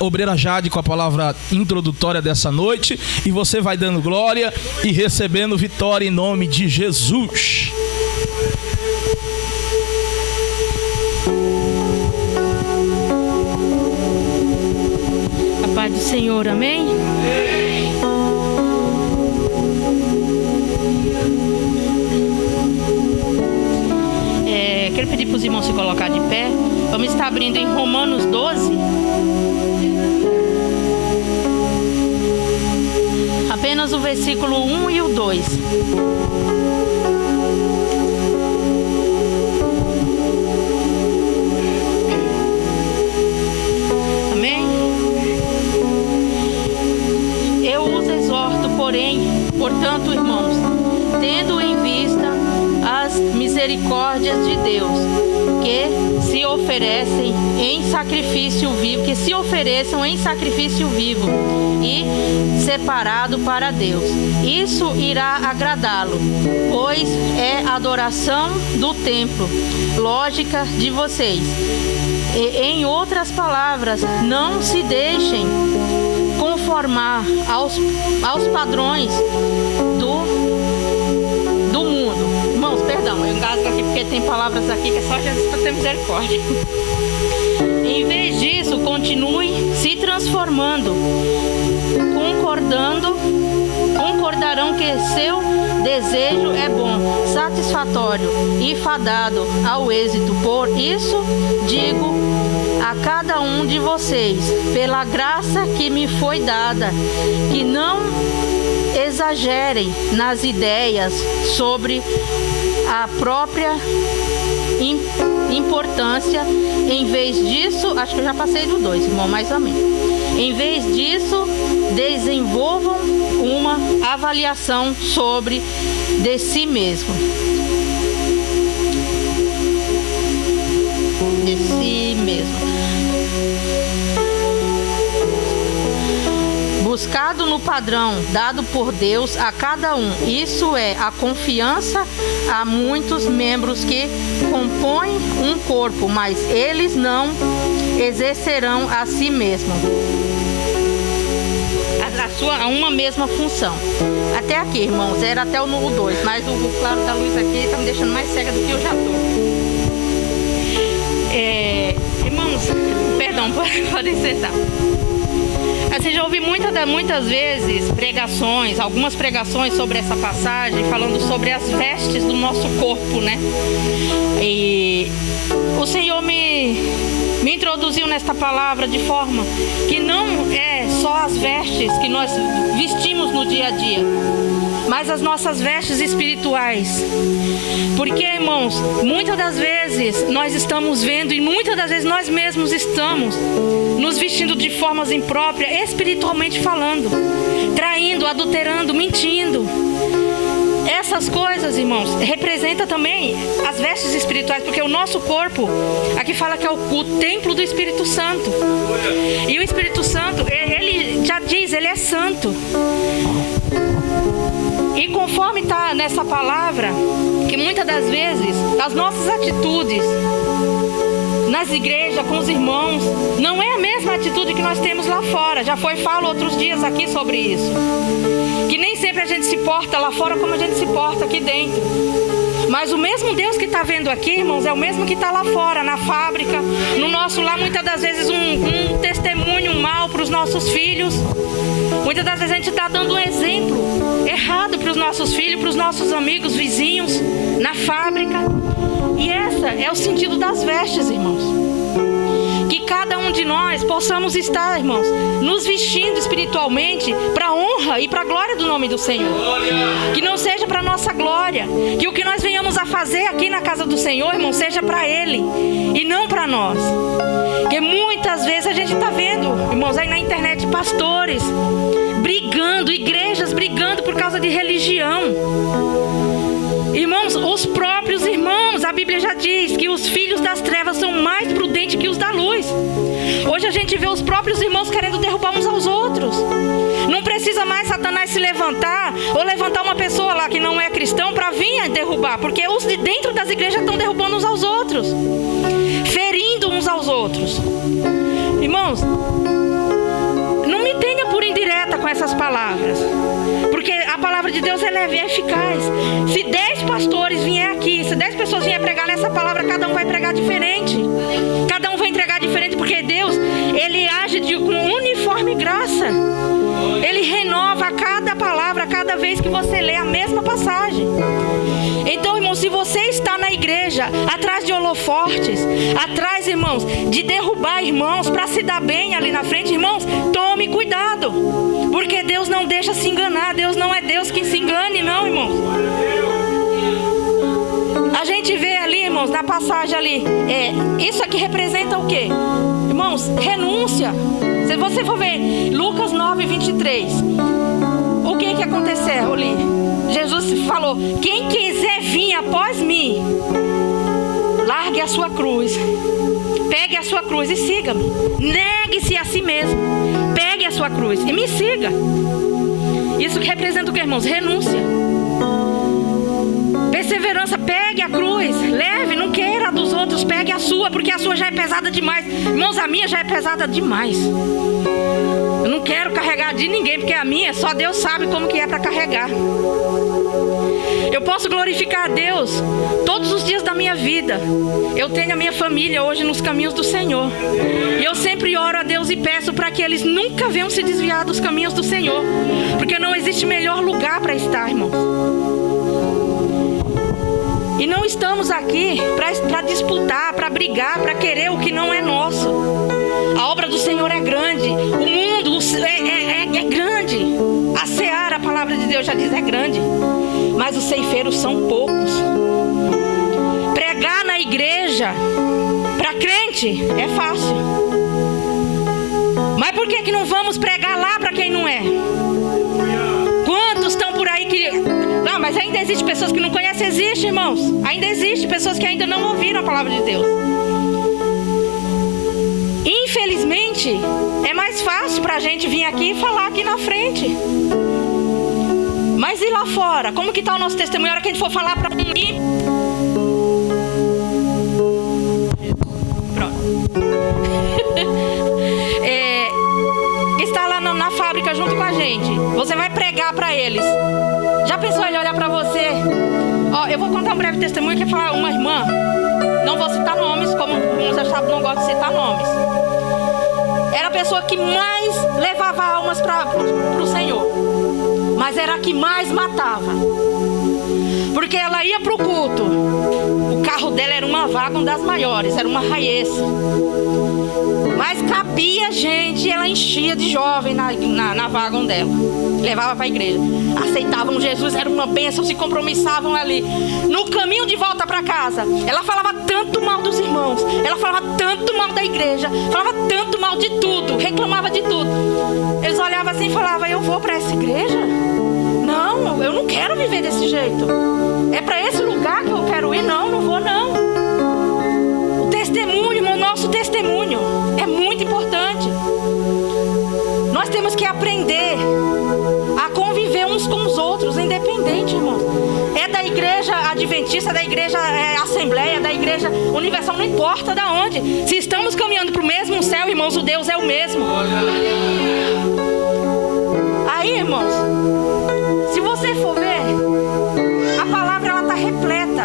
Obreira Jade com a palavra introdutória dessa noite, e você vai dando glória e recebendo vitória em nome de Jesus. A paz do Senhor, amém? Quero pedir para os irmãos se colocar de pé. Vamos estar abrindo em Romanos 12. Apenas o versículo 1 e o 2. Amém? Eu os exorto, portanto, irmãos, tendo em vista as misericórdias de Deus, que se ofereçam em sacrifício vivo e separado para Deus. Isso irá agradá-lo, pois é a adoração do templo, lógica de vocês. Em outras palavras, não se deixem conformar aos padrões do mundo. Irmãos, perdão, eu engasgo aqui porque tem palavras aqui que é só Jesus para ter misericórdia. Em vez disso, continue se transformando, concordarão que seu desejo é bom, satisfatório e fadado ao êxito. Por isso digo a cada um de vocês, pela graça que me foi dada, que não exagerem nas ideias sobre a própria importância. Em vez disso, acho que eu já passei do 2, irmão, mais ou menos. Em vez disso, desenvolvam uma avaliação sobre de si mesmo. De si mesmo. Buscado no padrão dado por Deus a cada um. Isso é a confiança a muitos membros que compõem um corpo, mas eles não exercerão a si mesmos uma mesma função. Até aqui, irmãos, era até o 2, mas o claro da luz aqui está me deixando mais cega do que eu já estou. Irmãos, perdão, podem sentar. Você já ouviu muitas vezes algumas pregações sobre essa passagem, falando sobre as vestes do nosso corpo, né? E o Senhor me introduziu nesta palavra de forma que não é só as vestes que nós vestimos no dia a dia, mas as nossas vestes espirituais. Porque, irmãos, muitas das vezes nós estamos vendo e muitas das vezes nós mesmos estamos nos vestindo de formas impróprias, espiritualmente falando, traindo, adulterando, mentindo. Essas coisas, irmãos, representam também as vestes espirituais, porque o nosso corpo, aqui fala que é o templo do Espírito Santo. E o Espírito Santo, ele já diz, ele é santo. E conforme está nessa palavra, que muitas das vezes as nossas atitudes nas igrejas, com os irmãos, não é a mesma atitude que nós temos lá fora. Já falo outros dias aqui sobre isso. Que nem sempre a gente se porta lá fora como a gente se porta aqui dentro. Mas o mesmo Deus que está vendo aqui, irmãos, é o mesmo que está lá fora, na fábrica, no nosso lar. Muitas das vezes um testemunho mal para os nossos filhos. Muitas das vezes a gente está dando um exemplo errado para os nossos filhos, para os nossos amigos, vizinhos, na fábrica. E esse é o sentido das vestes, irmãos. Que cada um de nós possamos estar, irmãos, nos vestindo espiritualmente para a honra e para a glória do nome do Senhor. Que não seja para a nossa glória. Que o que nós venhamos a fazer aqui na casa do Senhor, irmão, seja para Ele e não para nós. Porque muitas vezes a gente está vendo, irmãos, aí na internet, pastores brigando, igrejas brigando por causa de religião. Irmãos, os próprios irmãos, a Bíblia já diz que os filhos das trevas são mais prudentes que os da luz. Hoje a gente vê os próprios irmãos querendo derrubar uns aos outros. Não precisa mais Satanás se levantar ou levantar uma pessoa lá que não é cristão para vir derrubar, porque os de dentro das igrejas estão derrubando uns aos outros, ferindo uns aos outros. Irmãos, não me tenha por indireta com essas palavras, porque a palavra de Deus ela é eficaz. Se 10 pastores vier aqui, se 10 pessoas vierem pregar nessa palavra, cada um vai pregar diferente. Cada um vai entregar diferente, porque Deus, Ele age com uniforme graça. Ele renova a cada palavra, cada vez que você lê a mesma passagem. Então, irmãos, se você está na igreja, atrás de holofortes, atrás, irmãos, de derrubar irmãos para se dar bem ali na frente, irmãos, tome cuidado, porque Deus não deixa se enganar. Deus não é Deus que se engane, não, irmãos. A gente vê ali, irmãos, na passagem ali, isso aqui representa o quê? Irmãos, renúncia. Se você for ver Lucas 9, 23, o que aconteceu ali? Jesus falou: quem quiser vir após mim, largue a sua cruz, pegue a sua cruz e siga-me. Negue-se a si mesmo, pegue a sua cruz e me siga. Isso que representa o que, irmãos? Renúncia, perseverança. Pegue a cruz, leve, não queira dos outros, pegue a sua, porque a sua já é pesada demais. Irmãos, a minha já é pesada demais. Eu não quero carregar de ninguém, porque a minha, só Deus sabe como que é para carregar. Eu posso glorificar a Deus todos os dias da minha vida. Eu tenho a minha família hoje nos caminhos do Senhor. E eu sempre oro a Deus e peço para que eles nunca venham se desviar dos caminhos do Senhor. Porque não existe melhor lugar para estar, irmão. E não estamos aqui para disputar, para brigar, para querer o que não é nosso. A obra do Senhor é grande. O mundo é grande. A seara, a palavra de Deus já diz, é grande. Mas os ceifeiros são poucos. Pregar na igreja para crente é fácil. Mas por que não vamos pregar lá para quem não é? Quantos estão por aí que... Não, mas ainda existe pessoas que não conhecem. Existe, irmãos. Ainda existe pessoas que ainda não ouviram a palavra de Deus. Infelizmente, é mais fácil para a gente vir aqui e falar aqui na frente. Mas e lá fora? Como que está o nosso testemunho? A hora que a gente for falar para mim... Pronto. Está lá na fábrica junto com a gente. Você vai pregar para eles. Já pensou ele olhar para você? Ó, eu vou contar um breve testemunho que é falar uma irmã. Não vou citar nomes, como alguns já sabem, não gosto de citar nomes. Era a pessoa que mais levava almas para o Senhor, mas era a que mais matava. Porque ela ia para o culto, o carro dela era uma Wagon das maiores, era uma Hiace. Mas cabia gente e ela enchia de jovem na Wagon dela. Levava para a igreja. Aceitavam Jesus, era uma bênção, se compromissavam ali. No caminho de volta para casa, ela falava tanto mal dos irmãos, ela falava tanto mal da igreja, falava tanto mal de tudo, reclamava de tudo. Eles olhavam assim e falavam: eu vou para essa igreja? Não, eu não quero viver desse jeito. É para esse lugar que eu quero ir? Não vou não. O testemunho, o nosso testemunho é muito importante. Nós temos que aprender a conviver uns com os outros, independente, irmãos. É da igreja adventista, da igreja assembleia, da igreja universal, não importa da onde. Se estamos caminhando para o mesmo céu, irmãos, o Deus é o mesmo. Aí, irmãos, se você for ver, a palavra ela está repleta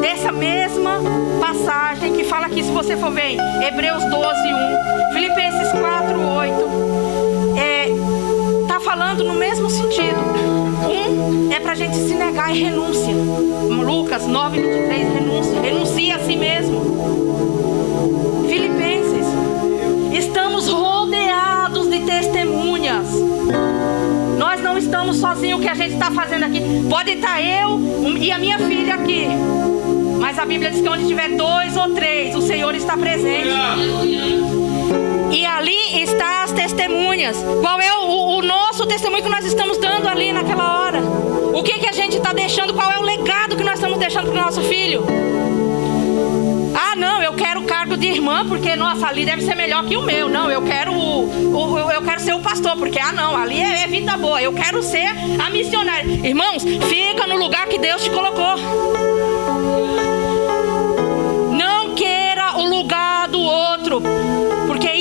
dessa mesma passagem que fala aqui, se você for ver, Hebreus 12:1, Filipenses 4:8. Está falando no mesmo sentido. É para a gente se negar e renúncia. Lucas 9:23, renúncia. Renuncie a si mesmo. Filipenses, estamos rodeados de testemunhas. Nós não estamos sozinhos. O que a gente está fazendo aqui, pode estar eu e a minha filha aqui, mas a Bíblia diz que onde tiver 2 ou 3, o Senhor está presente. E ali está as testemunhas. Qual é o nosso testemunho que nós estamos dando ali naquela hora? O que a gente está deixando? Qual é o legado que nós estamos deixando para o nosso filho? Ah, não, eu quero o cargo de irmã, porque, nossa, ali deve ser melhor que o meu. Não, eu quero ser o pastor, porque, não, ali é vida boa. Eu quero ser a missionária. Irmãos, fica no lugar que Deus te colocou. Não queira o lugar do outro, porque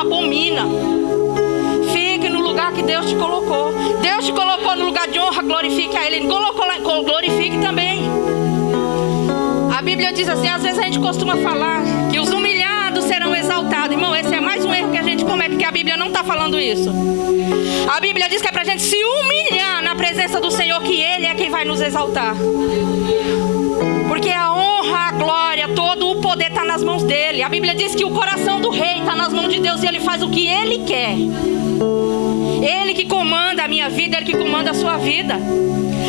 abomina. Fique no lugar que Deus te colocou. Deus te colocou no lugar de honra, glorifique a Ele. Ele colocou lá, glorifique também. A Bíblia diz assim, às vezes a gente costuma falar que os humilhados serão exaltados. Irmão, esse é mais um erro que a gente comete, porque a Bíblia não está falando isso. A Bíblia diz que é para a gente se humilhar na presença do Senhor, que Ele é quem vai nos exaltar. Porque a honra, a glória, todo o poder está nas mãos dEle. A Bíblia diz que o coração do rei está nas mãos de Deus e Ele faz o que Ele quer. Ele que comanda a minha vida, Ele que comanda a sua vida.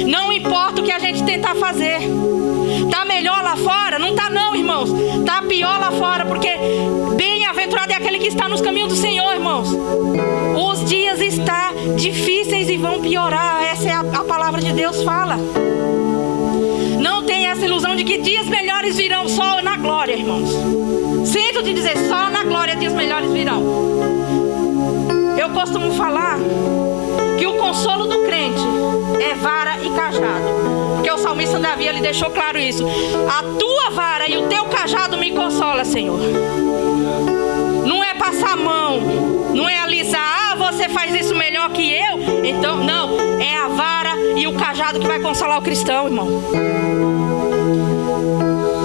Não importa o que a gente tentar fazer. Tá melhor lá fora? Não tá não, irmãos. Tá pior lá fora, porque bem-aventurado é aquele que está nos caminhos do Senhor, irmãos. Os dias estão difíceis e vão piorar. Essa é a palavra de Deus fala. Não tem essa ilusão de que dias melhores virão só na glória, irmãos. Sinto te dizer, só na glória dias melhores virão. Eu costumo falar que o consolo do crente é vara e cajado. Porque o salmista Davi, ele deixou claro isso. A tua vara e o teu cajado me consola, Senhor. Não é passar a mão, não é alisar, você faz isso melhor que eu. Então, não, é a vara e o cajado que vai consolar o cristão, irmão.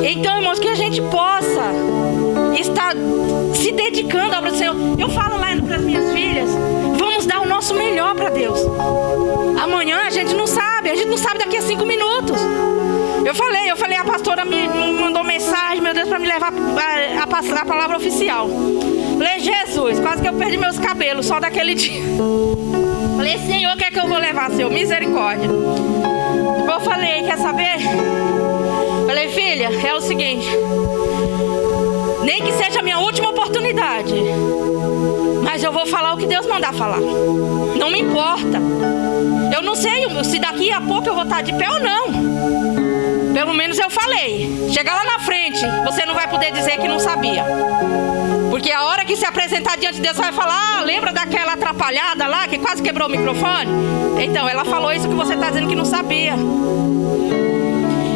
Então, irmãos, que a gente possa estar se dedicando à obra do Senhor. Eu falo lá para as minhas filhas, vamos dar o nosso melhor para Deus. Amanhã a gente não sabe daqui a 5 minutos. Eu falei, a pastora me mandou mensagem, meu Deus, para me levar a palavra oficial. Falei, Jesus, quase que eu perdi meus cabelos só daquele dia. Falei, Senhor, o que é que eu vou levar, Senhor? Misericórdia. Depois eu falei, quer saber? Falei, filha, é o seguinte, nem que seja a minha última oportunidade, mas eu vou falar o que Deus mandar falar. Não me importa. Eu não sei se daqui a pouco eu vou estar de pé ou não. Pelo menos eu falei. Chegar lá na frente, você não vai poder dizer que não sabia. Porque a hora que se apresentar diante de Deus, você vai falar, lembra daquela atrapalhada lá, que quase quebrou o microfone? Então, ela falou isso que você está dizendo que não sabia.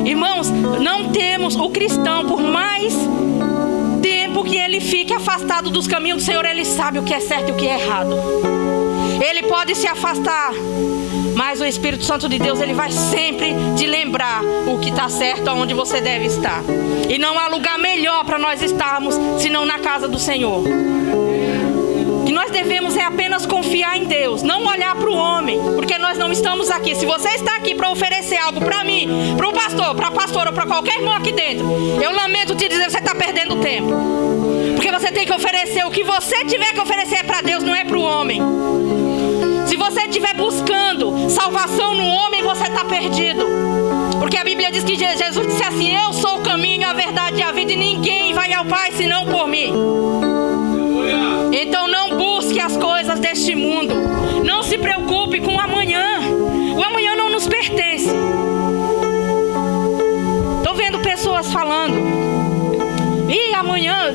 Irmãos, não temos o cristão, por mais tempo que ele fique afastado dos caminhos do Senhor, ele sabe o que é certo e o que é errado. Ele pode se afastar, mas o Espírito Santo de Deus, ele vai sempre te lembrar o que está certo, aonde você deve estar. E não há lugar melhor para nós estarmos, senão na casa do Senhor. O que nós devemos é apenas confiar em Deus, não olhar para o homem, porque nós não estamos aqui. Se você está aqui para oferecer algo para mim, para o pastor, para a pastora ou para qualquer irmão aqui dentro, eu lamento te dizer, você está perdendo tempo. Porque você tem que oferecer, o que você tiver que oferecer é para Deus, não é para o homem. Se você estiver buscando salvação no homem, você está perdido. Porque a Bíblia diz que Jesus disse assim, eu sou o caminho, a verdade e a vida, e ninguém vai ao Pai senão por mim. Então não busque as coisas deste mundo. Não se preocupe com o amanhã. O amanhã não nos pertence. Estou vendo pessoas falando, e amanhã,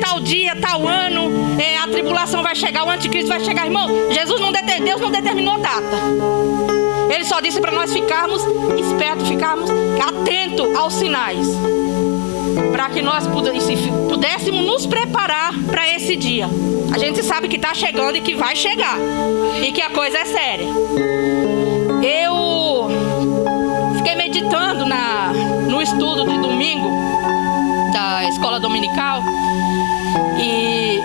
tal dia, tal ano, a tribulação vai chegar, o anticristo vai chegar. Irmão, Deus não determinou data. Ele só disse para nós ficarmos espertos, ficarmos atentos aos sinais, para que nós pudéssemos nos preparar para esse dia. A gente sabe que está chegando e que vai chegar, e que a coisa é séria. Eu fiquei meditando no estudo de domingo da escola dominical, e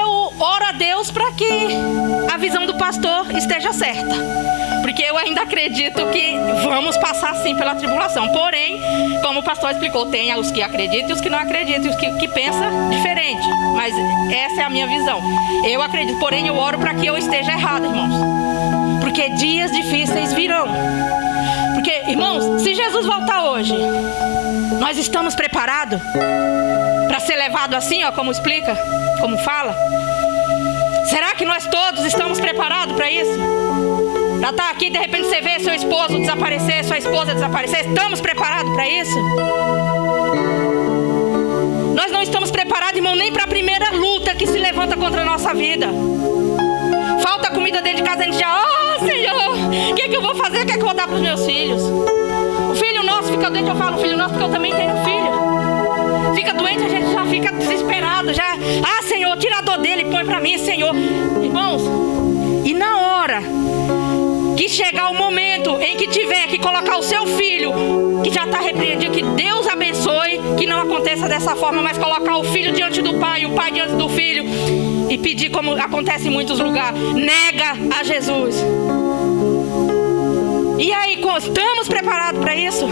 eu oro a Deus para que a visão do pastor esteja certa, porque eu ainda acredito que vamos passar sim pela tribulação. Porém, como o pastor explicou, tem os que acreditam e os que não acreditam, e os que pensam diferente, mas essa é a minha visão. Eu acredito, porém eu oro para que eu esteja errado, irmãos, porque dias difíceis virão. Porque, irmãos, se Jesus voltar hoje, nós estamos preparados para ser levado assim, ó, como explica, como fala? Será que nós todos estamos preparados para isso? Para estar aqui, de repente você vê seu esposo desaparecer, sua esposa desaparecer. Estamos preparados para isso? Nós não estamos preparados, irmão, nem para a primeira luta que se levanta contra a nossa vida. Falta comida dentro de casa, a gente já, Senhor, o que é que eu vou fazer? O que é que eu vou dar para os meus filhos? O filho nosso fica dentro, eu falo filho nosso porque eu também tenho filho. fica doente, a gente já fica desesperado. Já, Senhor, tira a dor dele e põe para mim, Senhor. Irmãos, e na hora que chegar o momento em que tiver que colocar o seu filho, que já está repreendido, que Deus abençoe, que não aconteça dessa forma, mas colocar o filho diante do pai, o pai diante do filho, e pedir, como acontece em muitos lugares, nega a Jesus. E aí, estamos preparados para isso?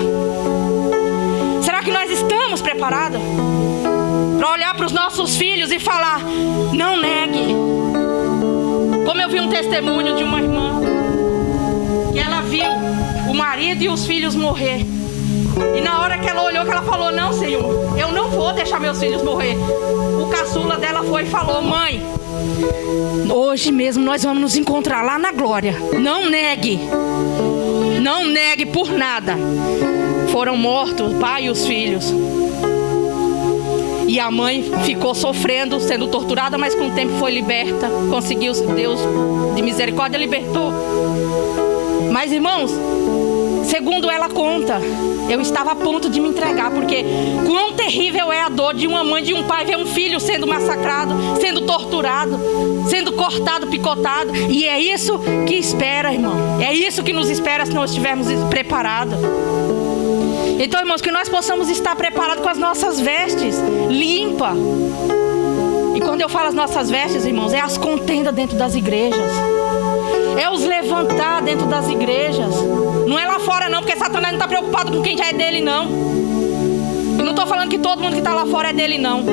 Será que nós estamos preparados para olhar para os nossos filhos e falar, não negue? Como eu vi um testemunho de uma irmã, que ela viu o marido e os filhos morrer. E na hora que ela olhou, que ela falou, não, Senhor, eu não vou deixar meus filhos morrer. O caçula dela foi e falou, mãe, hoje mesmo nós vamos nos encontrar lá na glória. Não negue. Não negue por nada. Foram mortos o pai e os filhos. E a mãe ficou sofrendo, sendo torturada, mas com o tempo foi liberta. Conseguiu, Deus de misericórdia libertou. Mas, irmãos, segundo ela conta, eu estava a ponto de me entregar, porque quão terrível é a dor de uma mãe, de um pai ver um filho sendo massacrado, sendo torturado, sendo cortado, picotado. E é isso que espera, irmão. É isso que nos espera se nós estivermos preparados. Então, irmãos, que nós possamos estar preparados com as nossas vestes limpas. E quando eu falo as nossas vestes, irmãos, é as contendas dentro das igrejas. É os levantar dentro das igrejas. Não é lá fora não, porque Satanás não está preocupado com quem já é dele não. Eu não estou falando que todo mundo que está lá fora é dele não.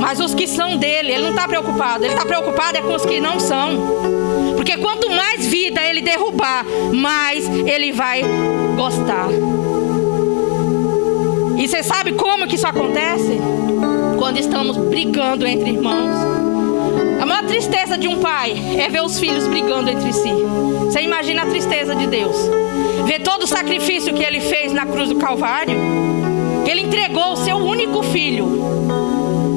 Mas os que são dele, ele não está preocupado. Ele está preocupado é com os que não são. Porque quanto mais vida ele derrubar, mais ele vai gostar. E você sabe como que isso acontece? Quando estamos brigando entre irmãos. A maior tristeza de um pai é ver os filhos brigando entre si. Você imagina a tristeza de Deus. Ver todo o sacrifício que ele fez na cruz do Calvário. Que ele entregou o seu único filho.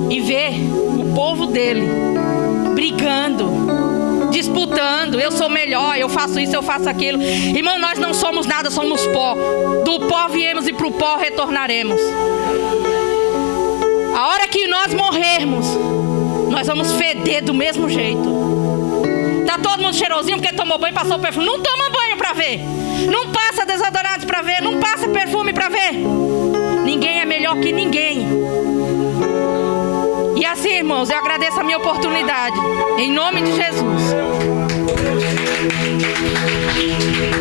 E ver o povo dele brigando, disputando. Eu sou melhor, eu faço isso, eu faço aquilo. Irmão, nós não somos nada, somos pó. Do pó viemos e para o pó retornaremos. A hora que nós morrermos, nós vamos feder do mesmo jeito. Tá todo mundo cheirosinho porque tomou banho e passou perfume. Não toma banho para ver. Não passa desodorante para ver. Não passa perfume para ver. Ninguém é melhor que ninguém. E assim, irmãos, eu agradeço a minha oportunidade. Em nome de Jesus.